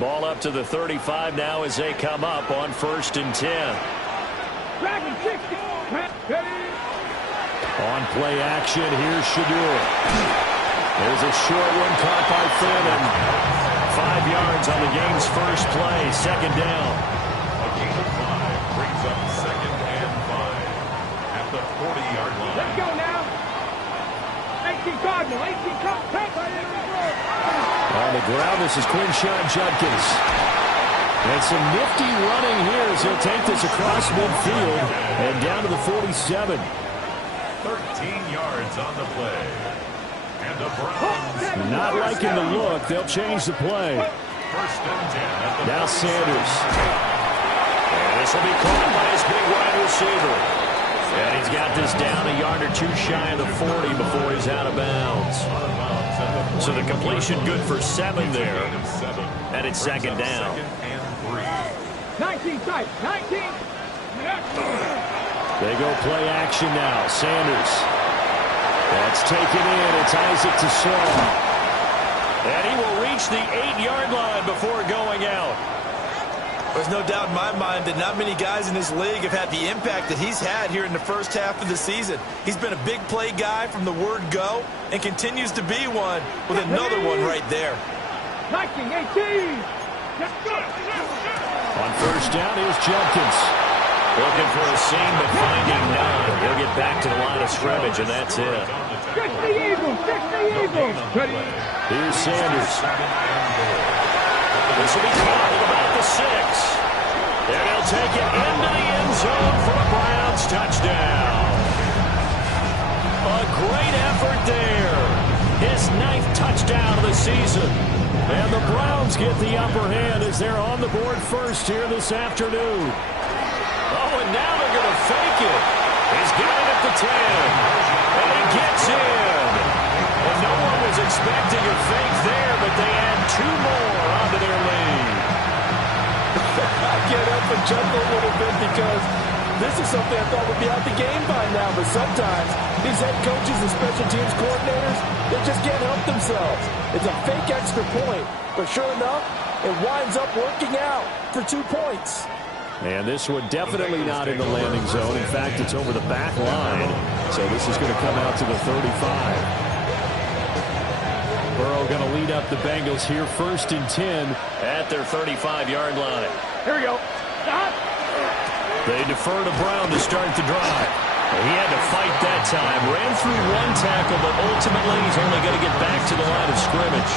Ball up to the 35 now as they come up on 1st and 10. On play action, here's Shadur. There's a short one caught by Thurman. 5 yards on the game's first play, 2nd down. A gain of 5 brings up 2nd and 5 at the 40-yard line. Let's go now. 18 Cardinal, 18 Cardinal. On the ground, this is Quinshawn Judkins. And some nifty running here as he'll take this across midfield and down to the 47. 13 yards on the play. And the Browns. Not liking the look. They'll change the play. 1st and 10 at the Now Sanders. And this will be caught by his big wide receiver. And he's got this down a yard or 2 shy of the 40 before he's out of bounds. So the completion good for 7 there. And it's 2nd down. 19 tight, 19. They go play action now. Sanders. That's taken in. It's Isaac to Sloan. And he will reach the 8-yard line before going out. There's no doubt in my mind that not many guys in this league have had the impact that he's had here in the first half of the season. He's been a big play guy from the word go and continues to be one with another one right there. 19, 18. On 1st down, here's Judkins. Looking for a seam, but finding none. He'll get back to the line of scrimmage, and that's it. Fix the Eagles, fix the Eagles. Here's Sanders. This will be caught at about the 6. And he'll take it into the end zone for a Browns touchdown. A great effort there. His 9th touchdown of the season. And the Browns get the upper hand as they're on the board first here this afternoon. Oh, and now they're going to fake it. He's got it at the 10. And he gets in. And no one was expecting a fake there, but they add 2 more onto their lead. I get up and chuckle a little bit because this is something I thought would be out the game by now, but sometimes these head coaches and special teams coordinators, they just can't help themselves. It's a fake extra point, but sure enough, it winds up working out for 2 points. And this one definitely not in the landing zone. In fact, it's over the back line. So this is going to come out to the 35. Burrow going to lead up the Bengals here 1st and 10 at their 35-yard line. Here we go. Stop. They defer to Brown to start the drive. He had to fight that time. Ran through 1 tackle, but ultimately he's only going to get back to the line of scrimmage.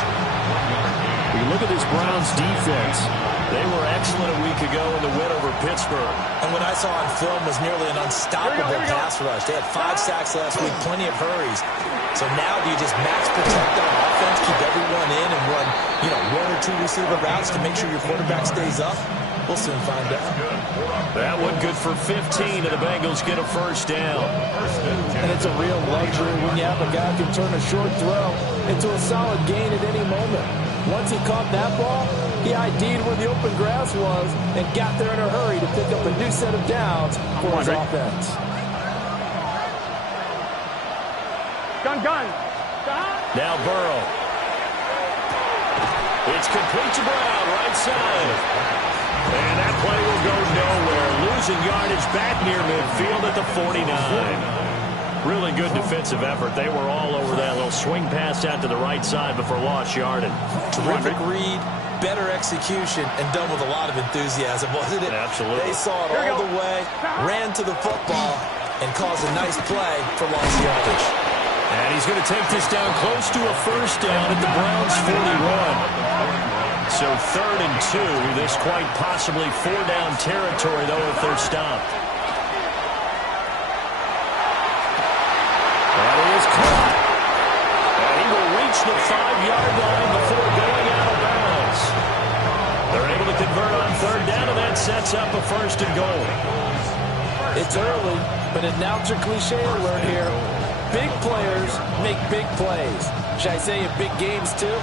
You look at this Browns defense. They were excellent a week ago in the win over Pittsburgh. And what I saw on film was nearly an unstoppable pass rush. They had 5 sacks last week, plenty of hurries. So now do you just max protect on offense, keep everyone in, and run, 1 or 2 receiver routes to make sure your quarterback stays up? We'll soon find out. That one good for 15, and the Bengals get a 1st down. And it's a real luxury when you have a guy who can turn a short throw into a solid gain at any moment. Once he caught that ball, he ID'd where the open grass was and got there in a hurry to pick up a new set of downs for his offense. Gun. Now Burrow. It's complete to Brown, right side. And that play will go nowhere. Losing yardage back near midfield at the 49. Really good defensive effort. They were all over that little swing pass out to the right side before lost yardage. Terrific read, better execution, and done with a lot of enthusiasm, wasn't it? Absolutely. They saw it all the way, ran to the football, and caused a nice play for lost yardage. And he's going to take this down close to a 1st down at the Browns' 41. So 3rd and 2. This quite possibly 4-down territory, though, if they're stopped. And he is caught. And he will reach the 5-yard line before going out of bounds. They're able to convert on 3rd down, and that sets up a 1st and goal. It's early, but announcer cliche alert here. Big players make big plays. Should I say in big games, too?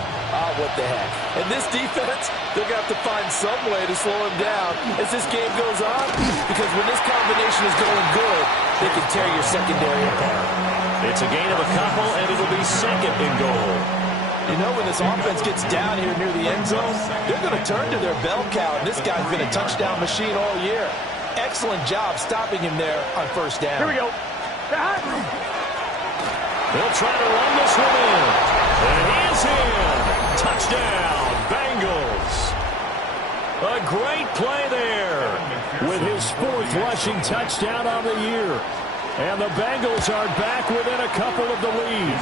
What the heck. And this defense, they're going to have to find some way to slow him down as this game goes on, because when this combination is going good, they can tear your secondary apart. It's a gain of a couple, and it'll be 2nd and goal. You know, when this offense gets down here near the end zone, they're going to turn to their bell cow, and this guy's been a touchdown machine all year. Excellent job stopping him there on first down. Here we go. They'll try to run this one in. And he's in. Touchdown, Bengals. A great play there with his 4th rushing touchdown on the year. And the Bengals are back within a couple of the lead.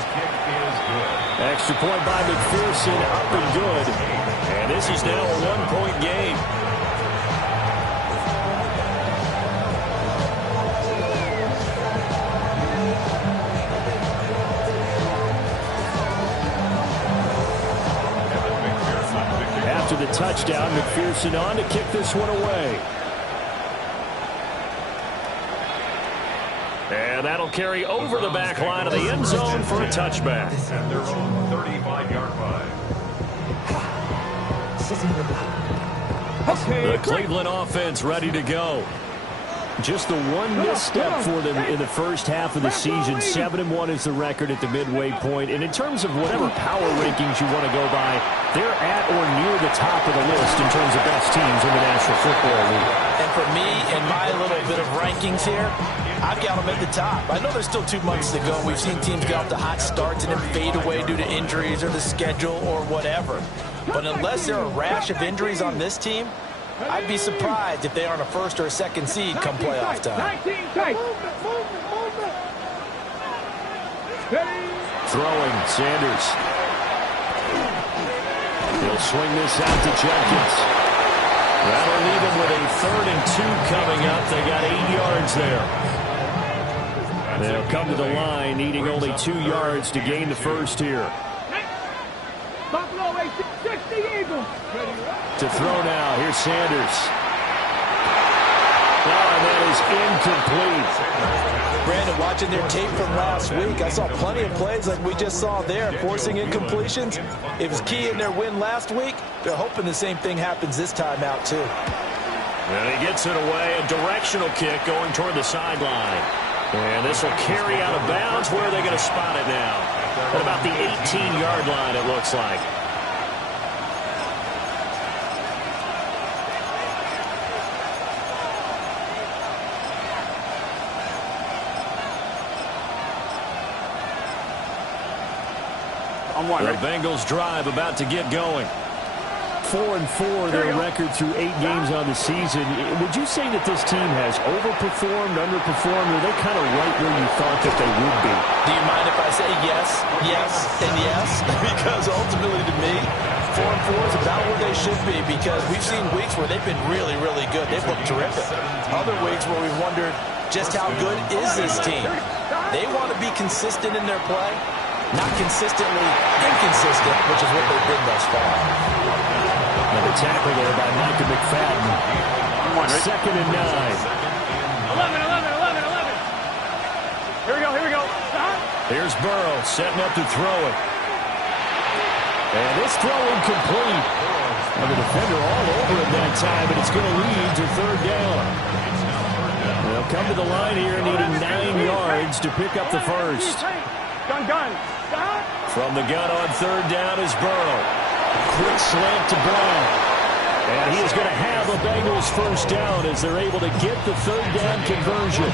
Extra point by McPherson, up and good. And this is now a 1-point game. After the touchdown, McPherson on to kick this one away. And that'll carry over the back line of the end zone for a touchback. At their own 35-yard line. The Cleveland offense ready to go. Just the one misstep for them in the first half of the season. 7-1 is the record at the midway point. And in terms of whatever power rankings you want to go by, they're at or near the top of the list in terms of best teams in the National Football League. And for me, in my little bit of rankings here, I've got them at the top. I know there's still 2 months to go. We've seen teams get off to hot starts and then fade away due to injuries or the schedule or whatever. But unless there are a rash of injuries on this team, I'd be surprised if they aren't a 1st or a 2nd seed come playoff time. 19 tight. Throwing, Sanders. He'll swing this out to Jenkins. That'll leave him with a 3rd and 2 coming up. They got 8 yards there. They'll come to the line, needing only 2 yards to gain the first here. Buffalo 60 Eagles. To throw now. Here's Sanders. Oh, that is incomplete. Brandon, watching their tape from last week, I saw plenty of plays like we just saw there, forcing incompletions. It was key in their win last week. They're hoping the same thing happens this time out, too. And he gets it away. A directional kick going toward the sideline. And this will carry out of bounds. Where are they going to spot it now? At about the 18-yard line, it looks like. The Bengals drive about to get going. 4-4 their record through 8 games on the season. Would you say that this team has overperformed, underperformed, or are they kind of right where you thought that they would be? Do you mind if I say yes, yes, and yes? Because ultimately to me, 4-4 is about where they should be, because we've seen weeks where they've been really, really good. They've looked terrific. Other weeks where we've wondered just how good is this team. They want to be consistent in their play, not consistently inconsistent, which is what they've been thus far. Another tackle there by Micah McFadden. 2nd and 9. 11. Here we go. Here's Burrow setting up to throw it. And this throw incomplete. And the defender all over it that time, but it's going to lead to 3rd down. They'll come to the line here needing 9 yards to pick up the first. Gun. From the gun on 3rd down is Burrow. Quick slant to Brown. And he is going to have a Bengals first down as they're able to get the 3rd down conversion.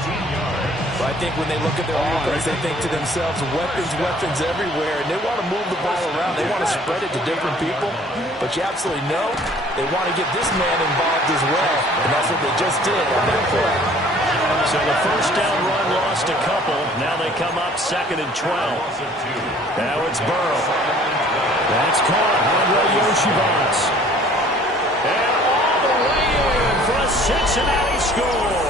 I think when they look at their offense, they think to themselves, weapons everywhere, and they want to move the ball around. They want to spread it to different people, but you absolutely know they want to get this man involved as well, and that's what they just did on that play. So the first down run lost a couple. Now they come up 2nd and 12. Now it's Burrow. That's caught. Andre Yoshibas. And all the way in for a Cincinnati score.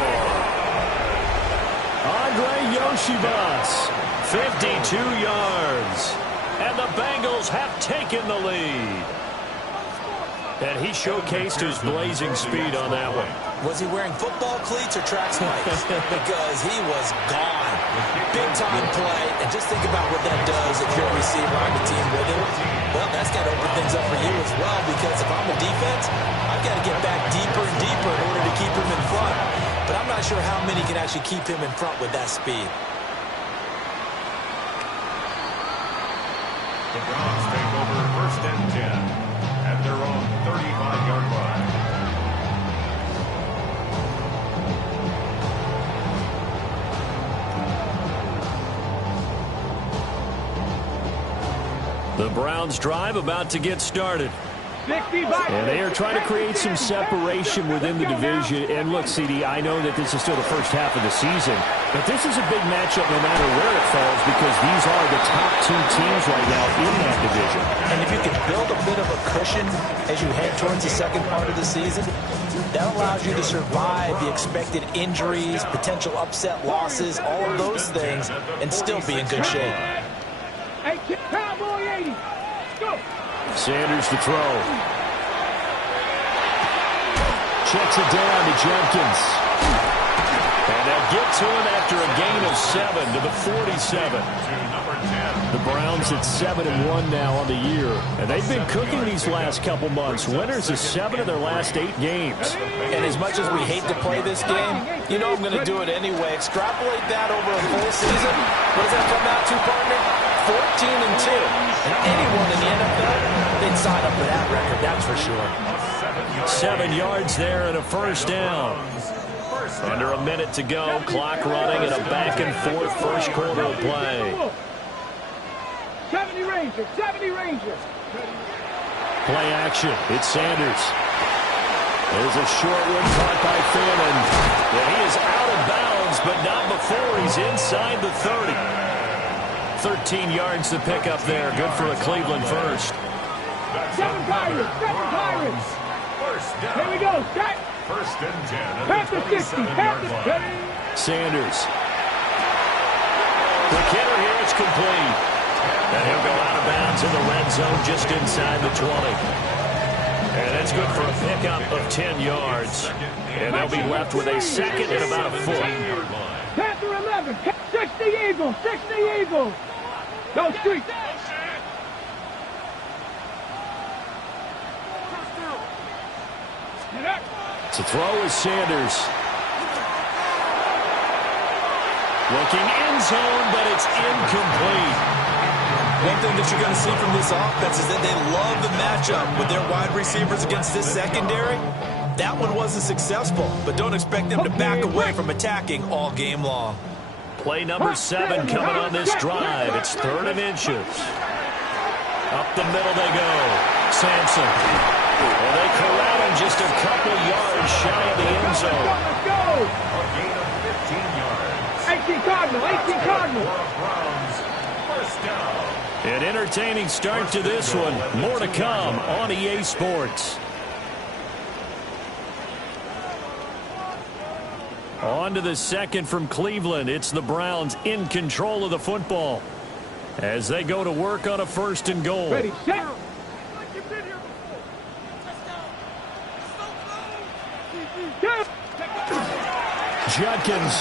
Andre Yoshibas, 52 yards. And the Bengals have taken the lead. And he showcased his blazing speed on that one. Was he wearing football cleats or track spikes? Because he was gone. Big-time play. And just think about what that does if you're a receiver on the team with him. Well, that's got to open things up for you as well, because if I'm a defense, I've got to get back deeper and deeper in order to keep him in front. But I'm not sure how many can actually keep him in front with that speed. The Browns take over first and 10 at their own 35-yard line. The Browns drive about to get started. And they are trying to create some separation within the division. And look, CD, I know that this is still the first half of the season, but this is a big matchup no matter where it falls because these are the top two teams right now in that division. And if you can build a bit of a cushion as you head towards the second part of the season, that allows you to survive the expected injuries, potential upset losses, all of those things, and still be in good shape. Sanders to throw. Checks it down to Jenkins. And they'll get to him after a gain of 7 to the 47. The Browns at 7-1 now on the year. And they've been cooking these last couple months. Winners of 7 of their last 8 games. And as much as we hate to play this game, you know I'm going to do it anyway. Extrapolate that over a full season. What does that come out to, partner? 14-2. And anyone in the NFL, they'd sign up for that record, that's for sure. 7 yards there and a first down. Under a minute to go, clock running and a back-and-forth first quarter of play. 70 Rangers, 70 Rangers. Play action, it's Sanders. There's a short one caught by Fannin. Yeah, he is out of bounds, but not before he's inside the 30. 13 yards to pick up there. Good for a Cleveland first. 7 Pirates, 7 Pirates. Here we go, set. First and 10. Panther 60, Panther 50. Sanders. The kicker here, it's complete. And he'll go out of bounds in the red zone just inside the 20. And that's good for a pickup of 10 yards. And they'll be left with a second and about a foot. Panther 11, 60 Eagles, 60 Eagles. No street. To throw is Sanders. Looking end zone, but it's incomplete. One thing that you're going to see from this offense is that they love the matchup with their wide receivers against this secondary. That one wasn't successful, but don't expect them to back away from attacking all game long. Play number 7 coming on this drive. It's 3rd and inches. Up the middle they go. Sampson. And they corral him just a couple yards shy of the end zone. Let's go. A gain of 15 yards. 18 Cardinal, 18 Cardinal. Browns, first down. An entertaining start to this one. More to come on EA Sports. On to the second from Cleveland. It's the Browns in control of the football as they go to work on a 1st and goal. Ready, set. Judkins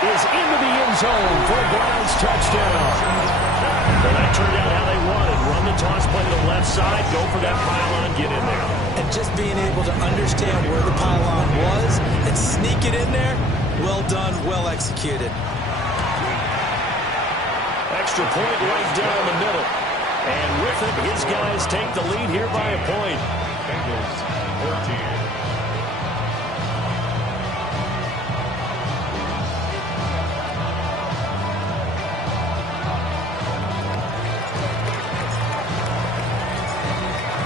is into the end zone for a Browns touchdown. Well, that turned out how they wanted. Run the toss play to the left side, go for that pylon, get in there. And just being able to understand where the pylon was and sneak it in there, well done, well executed. Extra point right down the middle. And with it, his guys take the lead here by a point. Bengals, 14.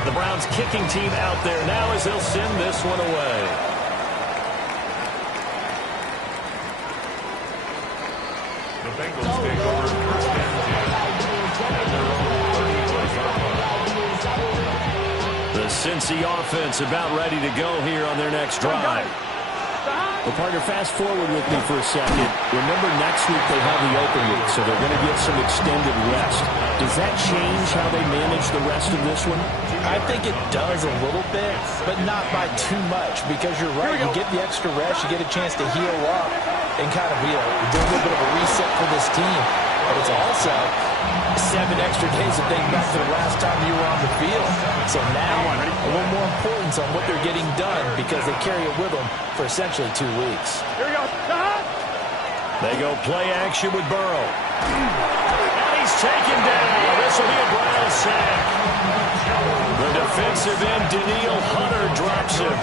The Browns kicking team out there now as they'll send this one away. The Bengals take over first and 10 at their own 35-yard line. The Cincy offense about ready to go here on their next drive. Well, partner, fast forward with me for a second. Remember, next week they have the open week, so they're going to get some extended rest. Does that change how they manage the rest of this one? I think it does a little bit, but not by too much, because you're right. You get the extra rest, you get a chance to heal up and kind of do a little bit of a reset for this team. But it's also 7 extra days to think back to the last time you were on the field. So now a little more importance on what they're getting done because they carry it with them for essentially 2 weeks. Here we go. They go play action with Burrow. And he he's taken down. This will be a Brown sack. The defensive end, Danielle Hunter, drops him.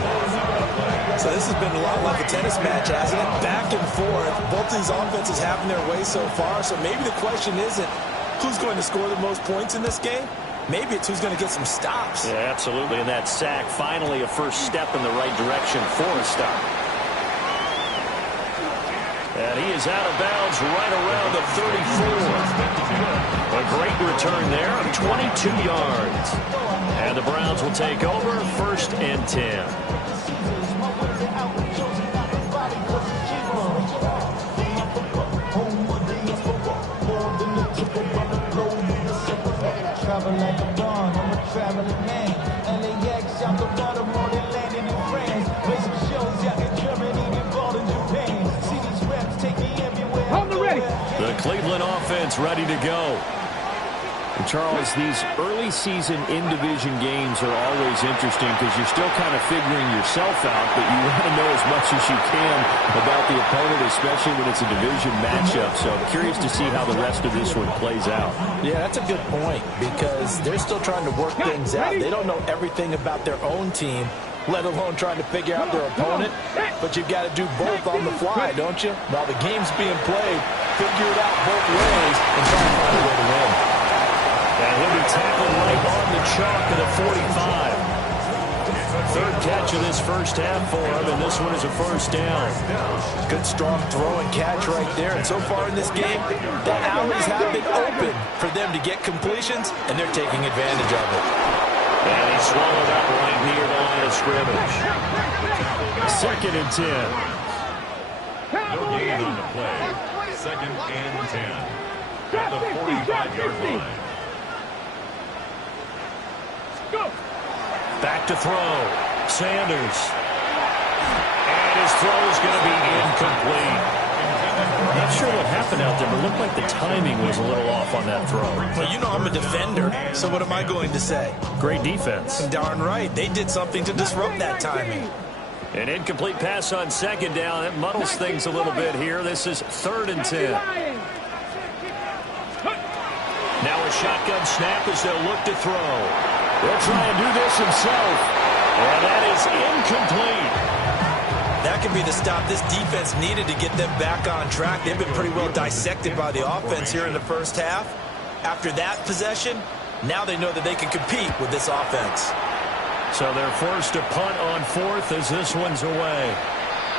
So this has been a lot like a tennis match, hasn't it? Back and forth. Both these offenses having their way so far. So maybe the question isn't who's going to score the most points in this game. Maybe it's who's going to get some stops. Yeah, absolutely. And that sack, finally a first step in the right direction for a stop. And he is out of bounds right around the 34. A great return there of 22 yards. And the Browns will take over 1st and 10. Travel like a bond, I'm a traveling man. LAX, out the Baltimore, they landed in France. Play some shows out in Germany, involved in Japan. See these reps take me everywhere. Hold the ready. The Cleveland offense ready to go. And Charles, these early season in-division games are always interesting because you're still kind of figuring yourself out, but you want to know as much as you can about the opponent, especially when it's a division matchup. So I'm curious to see how the rest of this one plays out. Yeah, that's a good point because they're still trying to work things out. They don't know everything about their own team, let alone trying to figure out their opponent. But you've got to do both on the fly, don't you? While the game's being played, figure it out both ways and try to find a way to win. And he'll be tackled right on the chalk of the 45. Third catch of this first half for him, and this one is a first down. Good, strong throw and catch right there. And so far in this game, the alleys have been open for them to get completions, and they're taking advantage of it. And he swallowed up right near the line of scrimmage. 2nd and 10. No gain on the play. 2nd and 10. At the 45-yard line. Back to throw. Sanders. And his throw is going to be incomplete. Not sure what happened out there, but it looked like the timing was a little off on that throw. Well, you know I'm a defender, so what am I going to say? Great defense. Darn right. They did something to disrupt that timing. An incomplete pass on 2nd down. It muddles things a little bit here. This is 3rd and 10. Now a shotgun snap as they'll look to throw. They'll try and do this himself. And that is incomplete. That could be the stop this defense needed to get them back on track. They've been pretty well dissected by the offense here in the first half. After that possession, now they know that they can compete with this offense. So they're forced to punt on 4th as this one's away.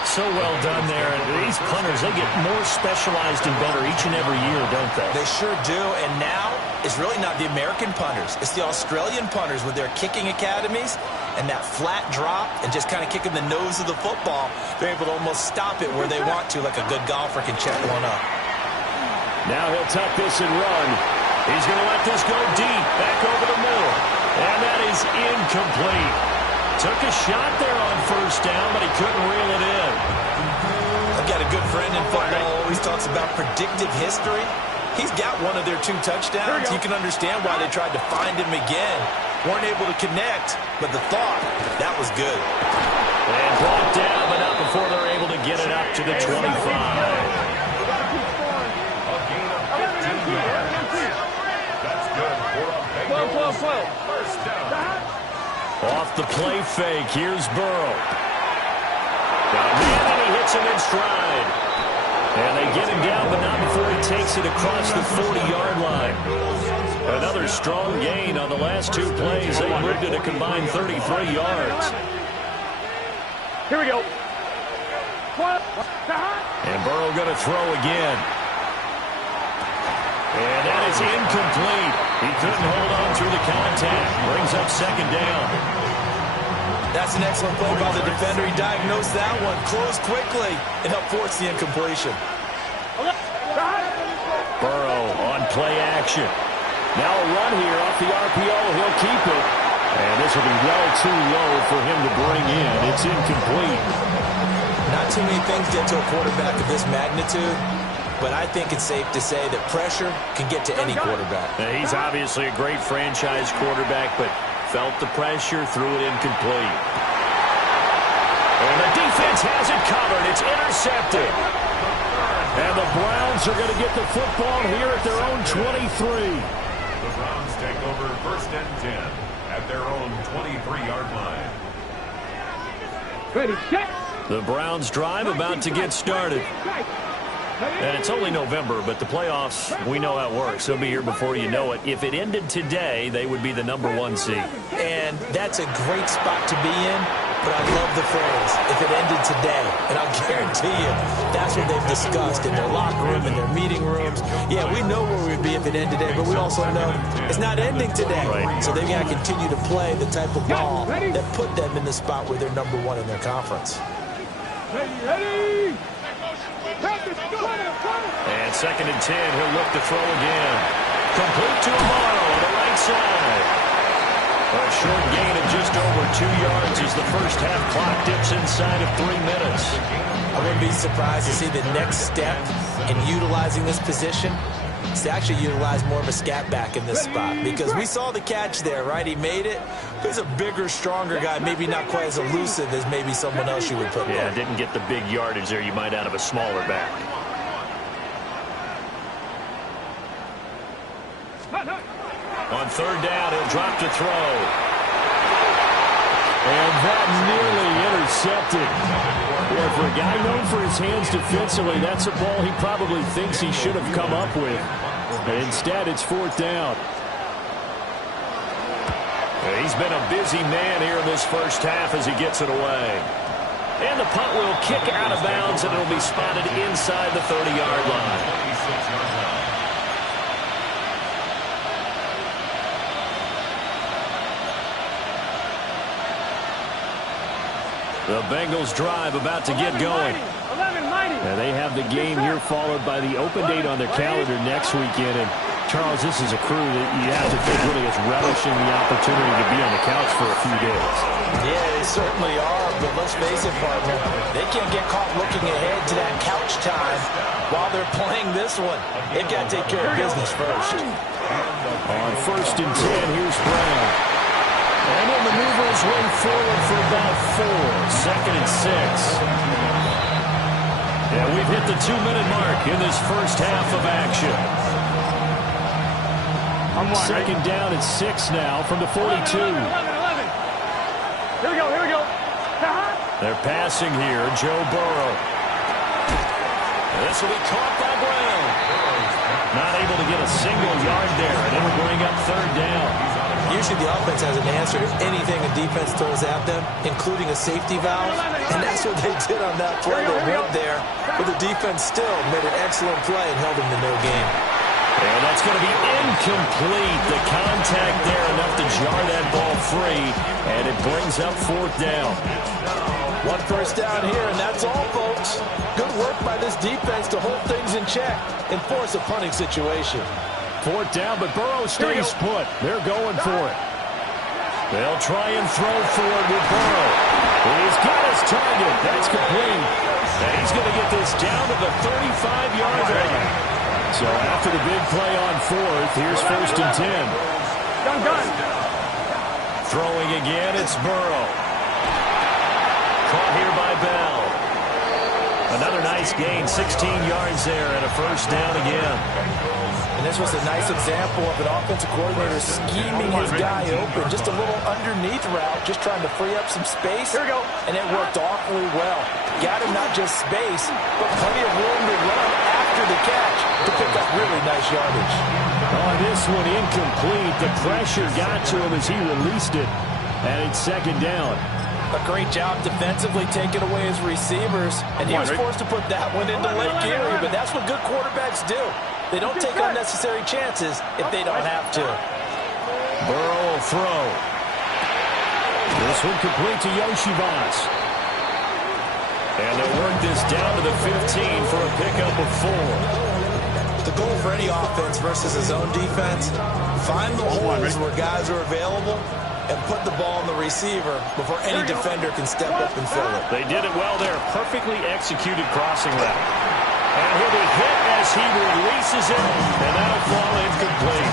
So well done there. And these punters, they get more specialized and better each and every year, don't they? They sure do. And now it's really not the American punters. It's the Australian punters with their kicking academies and that flat drop and just kind of kicking the nose of the football. They're able to almost stop it where they want to, like a good golfer can check one up. Now he'll tuck this and run. He's going to let this go deep, back over the middle. And that is incomplete. Took a shot there on 1st down, but he couldn't reel it in. I've got a good friend in football who always talks about predictive history. He's got one of their 2 touchdowns. You can understand why they tried to find him again. Weren't able to connect, but the thought, that was good. And brought down, but not before they're able to get it up to the 25. That's good for a Bengals first down. Off the play fake, here's Burrow. Got a man, and he hits him in stride. And they get him down, but not before he takes it across the 40-yard line. Another strong gain on the last 2 plays. They moved it a combined 33 yards. Here we go. And Burrow going to throw again. And that is incomplete. He couldn't hold on through the contact. Brings up 2nd down. That's an excellent play by the defender. He diagnosed that one, closed quickly, and helped force the incompletion. Burrow on play action. Now a run here off the RPO. He'll keep it. And this will be well too low for him to bring in. It's incomplete. Not too many things get to a quarterback of this magnitude, but I think it's safe to say that pressure can get to any quarterback. He's obviously a great franchise quarterback, but felt the pressure, threw it incomplete. And the defense has it covered. It's intercepted. And the Browns are going to get the football here at their own 23. The Browns take over 1st and 10 at their own 23-yard line. Ready, set. The Browns drive about to get started. And it's only November, but the playoffs, we know how it works. They'll be here before you know it. If it ended today, they would be the #1 seed. And that's a great spot to be in, but I love the phrase, if it ended today. And I'll guarantee you, that's what they've discussed in their locker room, in their meeting rooms. Yeah, we know where we'd be if it ended today, but we also know it's not ending today. Right. So they've got to continue to play the type of ball that put them in the spot where they're #1 in their conference. Ready. And 2nd and 10, he'll look to throw again. Complete to Amaro on the right side. A short gain of just over 2 yards as the first half clock dips inside of 3 minutes. I wouldn't be surprised to see the next step in utilizing this position is to actually utilize more of a scat back in this spot, because we saw the catch there, right? He made it. He's a bigger, stronger guy, maybe not quite as elusive as maybe someone else you would put there. Yeah, didn't get the big yardage there you might out of a smaller back. On 3rd down, he'll drop to throw. And that nearly intercepted. Boy, for a guy known for his hands defensively, that's a ball he probably thinks he should have come up with. But instead, it's 4th down. He's been a busy man here in this first half as he gets it away. And the punt will kick out of bounds, and it'll be spotted inside the 30-yard line. 26-yard line. The Bengals drive about to get going. And they have the game here followed by the open date on their calendar next weekend. And Charles, this is a crew that you have to think really is relishing the opportunity to be on the couch for a few days. Yeah, they certainly are, but let's face it, partner, they can't get caught looking ahead to that couch time while they're playing this one. They've got to take care of business first. On 1st and 10, here's Brown. And he'll maneuver his way forward for about 4. 2nd and 6. Yeah, we've hit the 2-minute mark in this first half of action. 2nd down at 6 now from the 42. 11. Here we go. They're passing here, Joe Burrow. This will be caught by Brown. Not able to get a single yard there, and it'll bring up 3rd down. Usually the offense has an answer to anything a defense throws at them, including a safety valve, and that's what they did on that play. They went there, but the defense still made an excellent play and held them to no gain. And that's going to be incomplete. The contact there enough to jar that ball free, and it brings up 4th down. 1 first down here, and that's all, folks. Good work by this defense to hold things in check and force a punting situation. 4th down, but Burrow stays put. They're going for it. They'll try and throw for it with Burrow. He's got his target. That's complete. And he's going to get this down to the 35-yard line. So after the big play on 4th, here's 1st and 10. Done. Throwing again, it's Burrow. Caught here by Bell. Another nice gain, 16 yards there, and a 1st down again. And this was a nice example of an offensive coordinator scheming his guy open. Just a little underneath route, just trying to free up some space. Here we go. And it worked awfully well. Got him not just space, but plenty of room to run after the catch to pick up really nice yardage. On this one, incomplete. The pressure got to him as he released it. And it's 2nd down. A great job defensively taking away his receivers. And he was forced to put that one into Lake Erie. But that's what good quarterbacks do. They don't take unnecessary chances if they don't have to. Burrow will throw. This one complete to Yoshivas. And they'll work this down to the 15 for a pickup of 4. The goal for any offense versus his own defense, find the holes where guys are available and put the ball in the receiver before any defender can step up and fill it. They did it well there. Perfectly executed crossing route. And he'll be hit as he releases it, and that'll fall incomplete.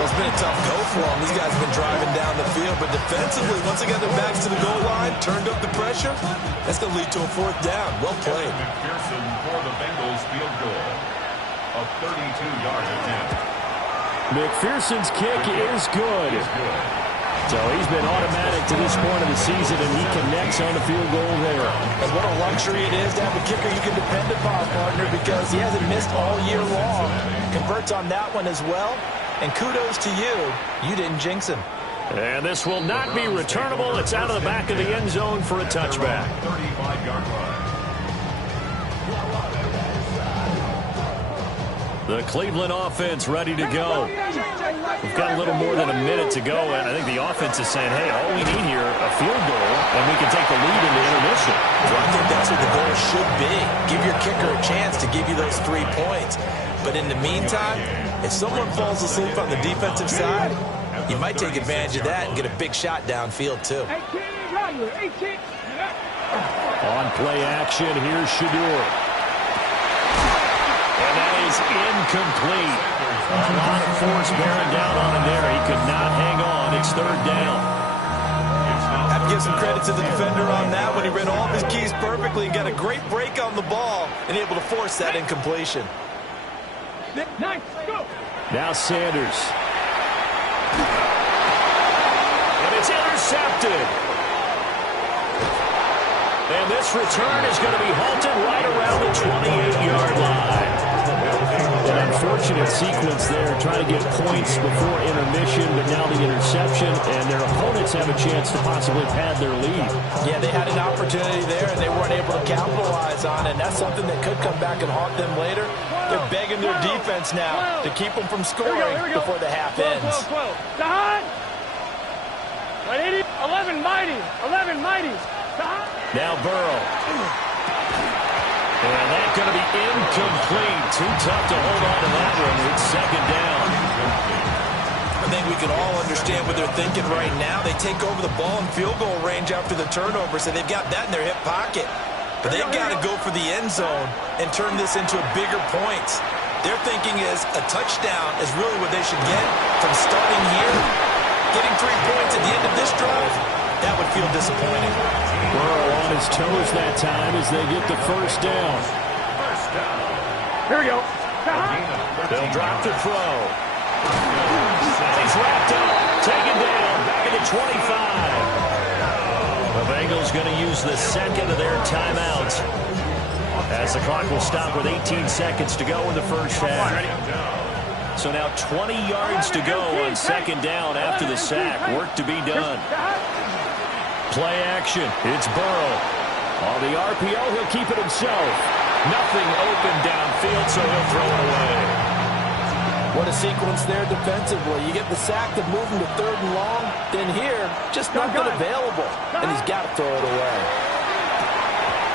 Well, it's been a tough go for them. These guys have been driving down the field, but defensively, once they got their backs to the goal line, turned up the pressure, that's going to lead to a fourth down. Well played. McPherson for the Bengals field goal. A 32-yard attempt. McPherson's kick is good. So he's been automatic to this point of the season, and he connects on the field goal there. And what a luxury it is to have a kicker you can depend upon, partner, because he hasn't missed all year long. Converts on that one as well. And kudos to you. You didn't jinx him. And this will not be returnable. It's out of the back of the end zone for a touchback. 35-yard line. The Cleveland offense ready to go. We've got a little more than a minute to go, and I think the offense is saying, hey, all we need here, a field goal, and we can take the lead in the intermission. Well, I think that's what the goal should be. Give your kicker a chance to give you those 3 points. But in the meantime, if someone falls asleep on the defensive side, you might take advantage of that and get a big shot downfield, too. 18. On play action, here's Shador. And that is incomplete. A lot of force bearing down on him there. He could not hang on. It's third down. I have to give some credit to the defender on that when he read all of his keys perfectly and got a great break on the ball and able to force that incompletion. Nice, go. Now Sanders. And it's intercepted. And this return is going to be halted right around the 28-yard line. An unfortunate sequence there, trying to get points before intermission, but now the interception, and their opponents have a chance to possibly pad their lead. Yeah, they had an opportunity there, and they weren't able to capitalize on it. And that's something that could come back and haunt them later. They're begging their defense now to keep them from scoring before the half ends. 12. Sahad. 11 mighty. 11 mighty. Sahad. Now Burrow. And that's going to be incomplete. Too tough to hold on to that one. It's second down. I think we can all understand what they're thinking right now. They take over the ball in field goal range after the turnover, so they've got that in their hip pocket. But they've got to go for the end zone and turn this into a bigger points. Their thinking is a touchdown is really what they should get from starting here. Getting 3 points at the end of this drive, that would feel disappointing. Burrow on his toes that time as they get the first down. Here we go. They'll drop the throw. And he's wrapped up. Taken down. Back at the 25. The Bengals going to use the second of their timeouts, as the clock will stop with 18 seconds to go in the first half. So now 20 yards to go on second down after the sack. Work to be done. Play action. It's Burrow. On the RPO, he'll keep it himself. Nothing open downfield, so he'll throw it away. What a sequence there defensively. You get the sack to move him to third and long. Then here, just nothing available. And he's got to throw it away.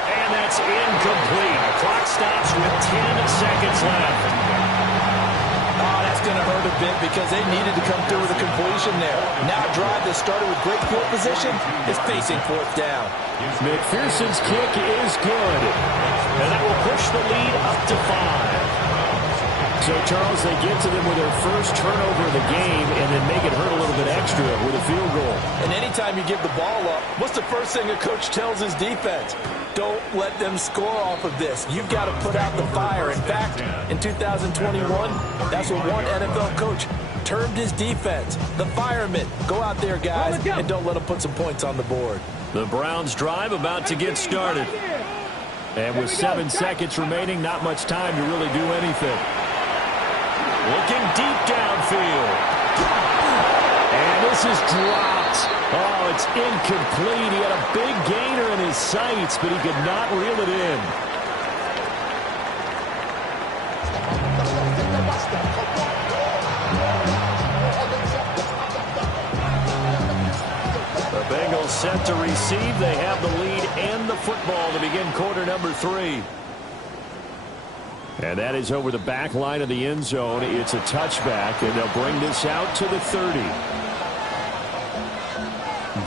And that's incomplete. Clock stops with 10 seconds left. Oh, that's going to hurt a bit because they needed to come through with a completion there. Now a drive that started with great field position is facing fourth down. McPherson's kick is good. And that will push the lead up to 5. So, Charles, they get to them with their first turnover of the game and then make it hurt a little bit extra with a field goal. And anytime you give the ball up, what's the first thing a coach tells his defense? Don't let them score off of this. You've got to put out the fire. In fact, in 2021, that's what one NFL coach termed his defense. The firemen. Go out there, guys, and don't let them put some points on the board. The Browns drive about to get started. And with 7 seconds remaining, not much time to really do anything. Looking deep downfield. And this is dropped. Oh, it's incomplete. He had a big gainer in his sights, but he could not reel it in. The Bengals set to receive. They have the lead and the football to begin quarter number 3. And that is over the back line of the end zone. It's a touchback, and they'll bring this out to the 30.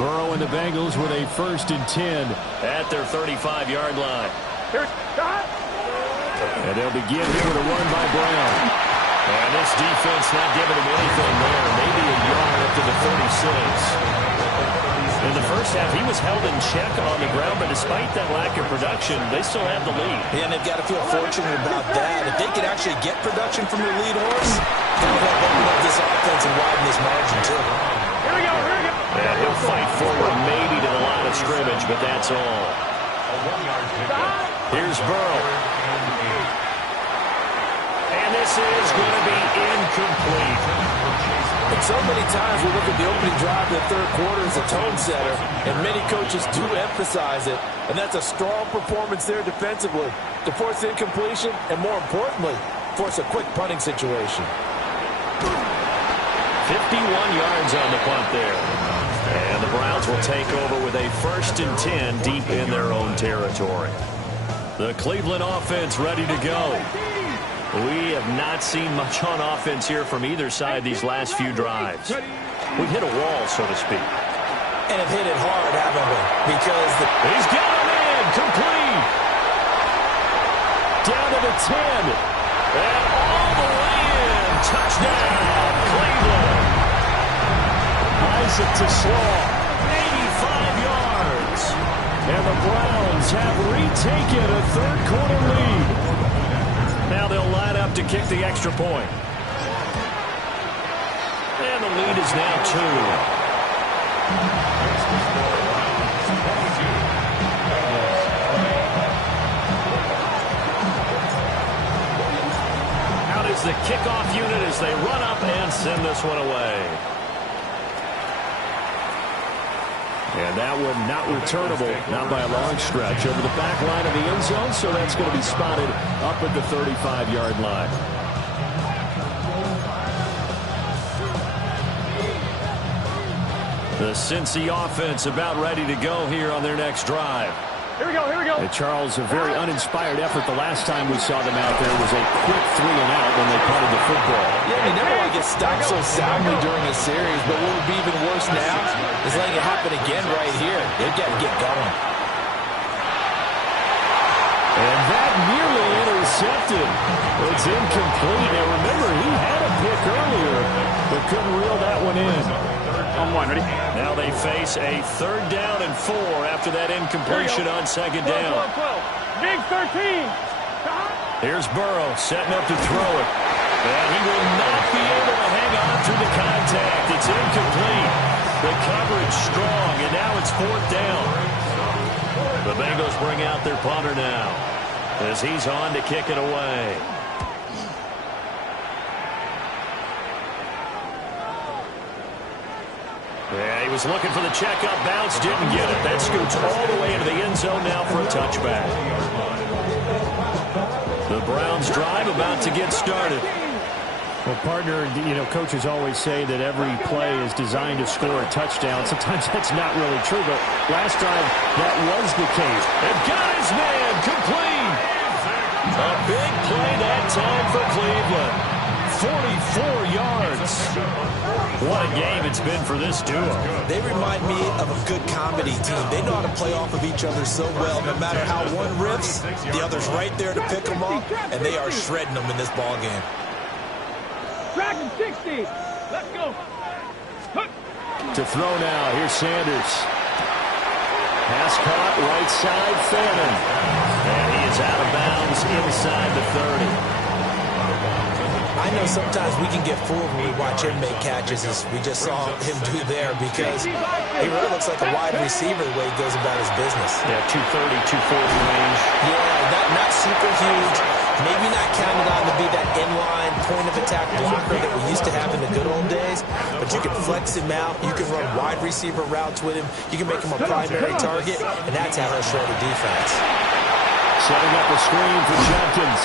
Burrow and the Bengals with a 1st and 10 at their 35-yard line. And they'll begin here with a run by Brown. And this defense not giving him anything there. yard up to the 36. In the first half, he was held in check on the ground, but despite that lack of production, they still have the lead. Yeah, and they've got to feel fortunate about that. If they could actually get production from their lead horse, they'll help open up this offense and widen this margin, too. Here we go, here we go. And he'll fight forward maybe to the line of scrimmage, but that's all. Here's Burrow. And this is going to be incomplete. And so many times we look at the opening drive of the third quarter as a tone setter, and many coaches do emphasize it. And that's a strong performance there defensively to force incompletion and, more importantly, force a quick punting situation. 51 yards on the punt there. And the Browns will take over with a 1st and 10 deep in their own territory. The Cleveland offense ready to go. We have not seen much on offense here from either side these last few drives. We've hit a wall, so to speak. And have hit it hard, haven't we? Because he's got him in, complete. Down to the 10. And all the way in. Touchdown, Cleveland. Isaac to Slaw, 85 yards. And the Browns have retaken a third-quarter lead. Now they'll line up to kick the extra point. And the lead is now 2. Out is the kickoff unit as they run up and send this one away. And that one not returnable, not by a long stretch, over the back line of the end zone, so that's going to be spotted up at the 35-yard line. The Cincy offense about ready to go here on their next drive. Here we go, here we go. And Charles, a very uninspired effort the last time we saw them out there was a quick 3-and-out when they punted the football. Yeah, you never want to get stopped so soundly during a series, but what would be even worse now is letting it happen again right here. They've got to get going. And that nearly intercepted. It's incomplete. Now remember, he had a pick earlier, but couldn't reel that one in. On one, ready? Now they face a 3rd down and 4 after that incompletion on 2nd down. 12. Big 13. Here's Burrow setting up to throw it. And he will not be able to hang on through the contact. It's incomplete. The coverage strong, and now it's 4th down. The Bengals bring out their punter now as he's on to kick it away. Yeah, he was looking for the checkup bounce, didn't get it. That scoots all the way into the end zone now for a touchback. The Browns drive about to get started. Well, partner, you know, coaches always say that every play is designed to score a touchdown. Sometimes that's not really true, but last time that was the case. And got his man complete. A big play that time for Cleveland. 44 yards. What a game it's been for this duo. they remind me of a good comedy team. They know how to play off of each other so well. No matter how one riffs, the other's right there to pick them up, and they are shredding them in this ball game. Tracking 60. Let's go. To throw now. Here's Sanders. Pass caught right side, Fannin. And he is out of bounds inside the 30. I know sometimes we can get fooled when we watch him make catches, as we just saw him do there, because he really looks like a wide receiver the way he goes about his business. Yeah, 230, 240 range. Yeah, not super huge. Maybe not counted on to be that inline point-of-attack blocker that we used to have in the good old days, but you can flex him out. You can run wide receiver routes with him. You can make him a primary target, and that's how he'll shred a defense. Setting up a screen for Jenkins.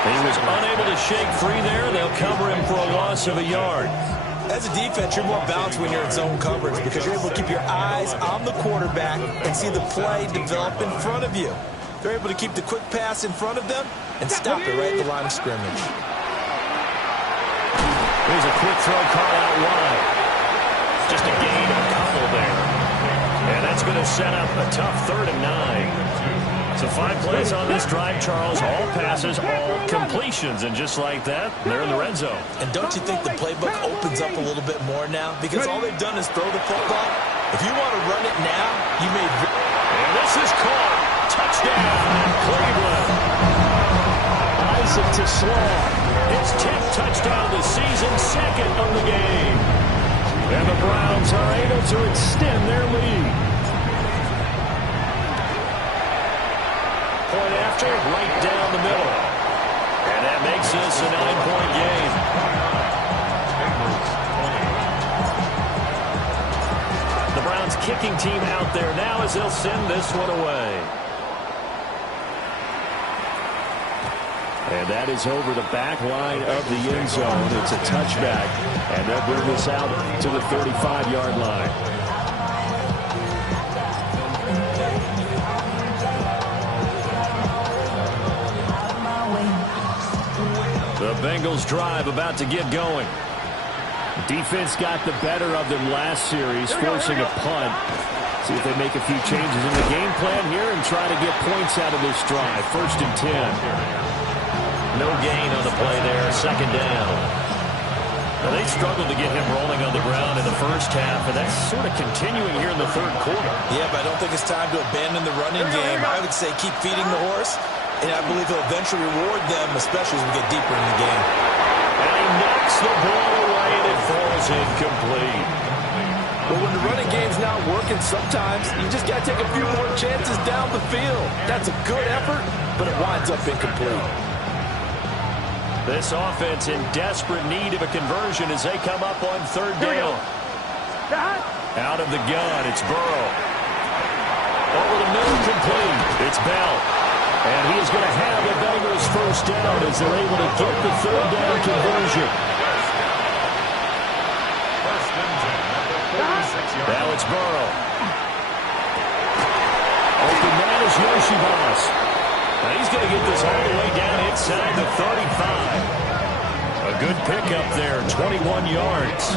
He was unable to shake free there. They'll cover him for a loss of a yard. As a defense, you're more balanced when you're in zone coverage because you're able to keep your eyes on the quarterback and see the play develop in front of you. They're able to keep the quick pass in front of them and stop it right at the line of scrimmage. Here's a quick throw caught out wide. Just a gain of a couple there. And that's going to set up a tough 3rd and 9. So 5 plays on this drive, Charles. All passes, all completions. And just like that, they're in the red zone. And don't you think the playbook opens up a little bit more now? Because all they've done is throw the football. If you want to run it now, you may... And this is caught. Touchdown, Cleveland. Isaac to Slaw. His 10th touchdown this season, second of the game. And the Browns are able to extend their lead. Point after, right down the middle. And that makes this a 9-point game. The Browns kicking team out there now as they'll send this one away. And that is over the back line of the end zone. It's a touchback. And they'll bring this out to the 35-yard line. The Bengals drive about to get going. Defense got the better of them last series, forcing a punt. See if they make a few changes in the game plan here and try to get points out of this drive. 1st and 10. No gain on the play there, 2nd down. Now they struggled to get him rolling on the ground in the first half, and that's sort of continuing here in the 3rd quarter. Yeah, but I don't think it's time to abandon the running game. I would say keep feeding the horse, and I believe he'll eventually reward them, especially as we get deeper in the game. And he knocks the ball away, and it falls incomplete. But when the running game's not working, sometimes you just got to take a few more chances down the field. That's a good effort, but it winds up incomplete. This offense in desperate need of a conversion as they come up on 3rd down. Out of the gun, it's Burrow. Over the middle, complete. It's Bell. And he is going to have the Bengals 1st down as they're able to get the 3rd down conversion. Now it's Burrow. Open man is Yoshibas. Now he's going to get this all the way down inside the 35. A good pickup there, 21 yards.